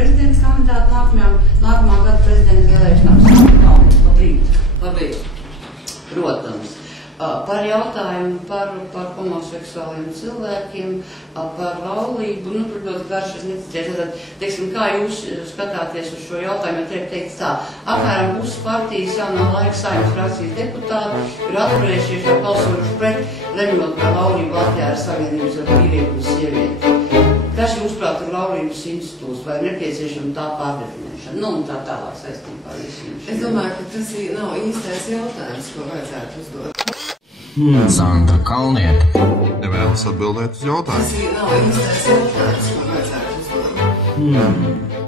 prezidenta kandidāti nākamā gada prezidenta vēlēšanās. Labi, protams. Par jautājumu par homoseksuāliem cilvēkiem, par laulību, protams, garš es necitēju. Teiksim, kā jūs skatāties uz šo jautājumu, tiek teikts tā, apmēram puses partijas jaunā laika Saeimas frakcijas deputāti ir atturējušies vai balsojuši pret, lemjot par laulību Latvijā ar savienības ar vīrieku un sievieti. Kas jūsuprāt ir laulības institūts vai nepieciešama tā pārdefinēšana? Un tā tālāk saistībā ar visiem. Es domāju, ka tas nav īstais jautājums, ko vajadzētu uzdot. Sandra Kalniete. Nevēlas atbildēt uz jautājumu. Tas nav īstais jautājums, ko vajadzētu uzdot.